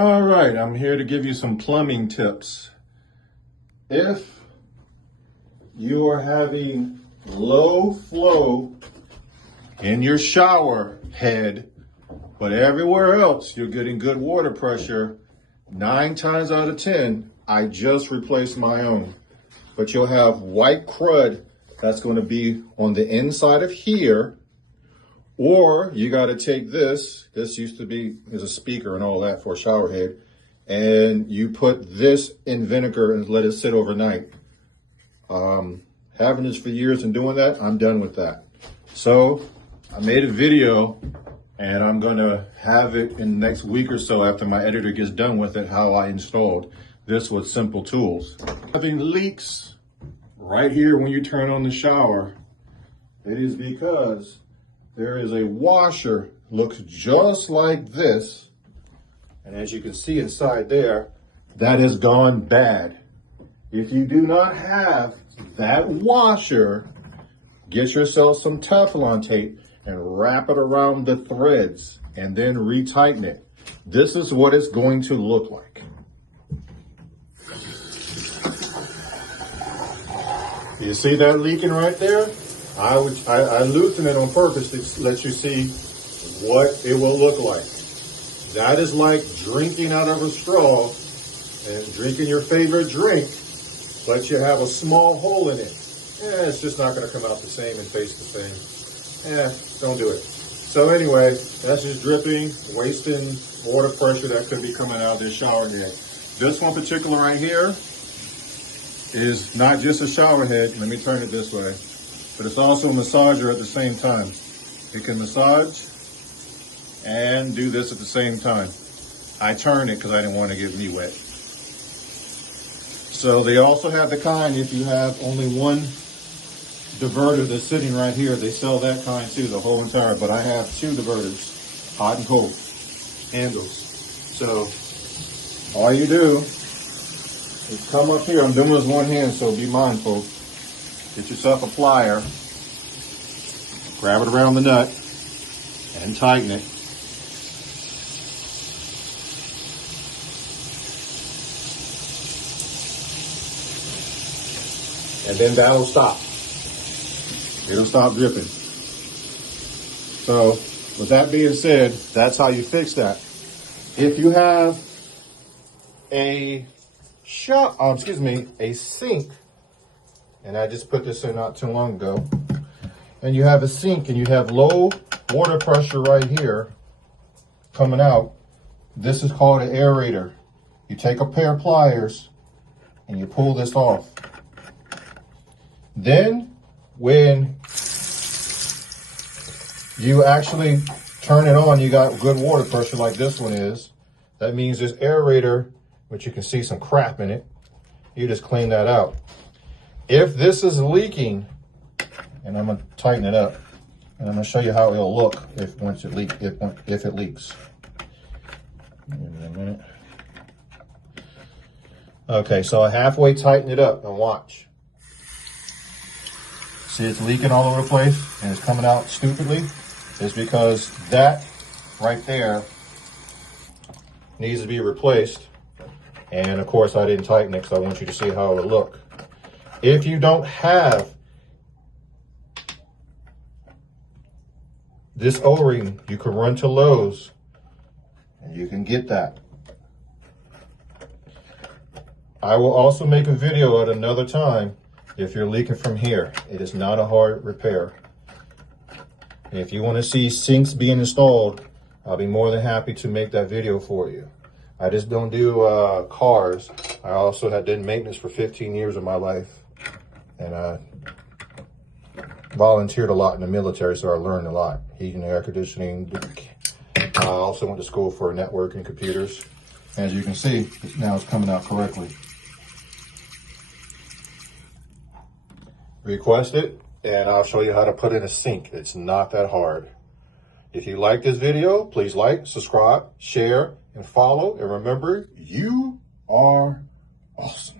All right, I'm here to give you some plumbing tips. If you are having low flow in your shower head, but everywhere else you're getting good water pressure, 9 times out of 10, I just replaced my own. But you'll have white crud that's going to be on the inside of here, or you got to take this used to be as a speaker and all that for a shower head, and you put this in vinegar and let it sit overnight. Having this for years and doing that, I'm done with that. So I made a video and I'm gonna have it in the next week or so after my editor gets done with it, how I installed this with simple tools. Having leaks right here when you turn on the shower, it is because there is a washer, looks just like this. And as you can see inside there, that has gone bad. If you do not have that washer, get yourself some Teflon tape and wrap it around the threads and then retighten it. This is what it's going to look like. You see that leaking right there? I loosen it on purpose to let you see what it will look like. That is like drinking out of a straw and drinking your favorite drink, but you have a small hole in it. It's just not going to come out the same and taste the same. Don't do it. So anyway, that's just dripping, wasting water pressure that could be coming out of this shower head. This one particular right here is not just a shower head. Let me turn it this way. But it's also a massager at the same time. You can massage and do this at the same time. I turned it because I didn't want to get me wet. So they also have the kind, if you have only one diverter that's sitting right here, they sell that kind too, the whole entire, but I have 2 diverters, hot and cold handles. So all you do is come up here. I'm doing this one hand, so be mindful. Get yourself a plier, grab it around the nut and tighten it. And then that'll stop. It'll stop dripping. So with that being said, that's how you fix that. If you have a sink, and I just put this in not too long ago, and you have a sink and you have low water pressure right here coming out, this is called an aerator. You take a pair of pliers and you pull this off. Then when you actually turn it on, you got good water pressure like this one is. That means this aerator, which you can see some crap in it, you just clean that out. If this is leaking, and I'm gonna tighten it up, and I'm gonna show you how it'll look if it leaks. Give me a minute. Okay, so I halfway tighten it up and watch. See, it's leaking all over the place and it's coming out stupidly. It's because that right there needs to be replaced. And of course I didn't tighten it because I want you to see how it will look. If you don't have this O-ring, you can run to Lowe's and you can get that. I will also make a video at another time if you're leaking from here. It is not a hard repair. If you want to see sinks being installed, I'll be more than happy to make that video for you. I just don't do cars. I also did maintenance for 15 years of my life. And I volunteered a lot in the military, so I learned a lot. Heating, air conditioning. I also went to school for networking computers. As you can see, now it's coming out correctly. Request it, and I'll show you how to put in a sink. It's not that hard. If you like this video, please like, subscribe, share, and follow. And remember, you are awesome.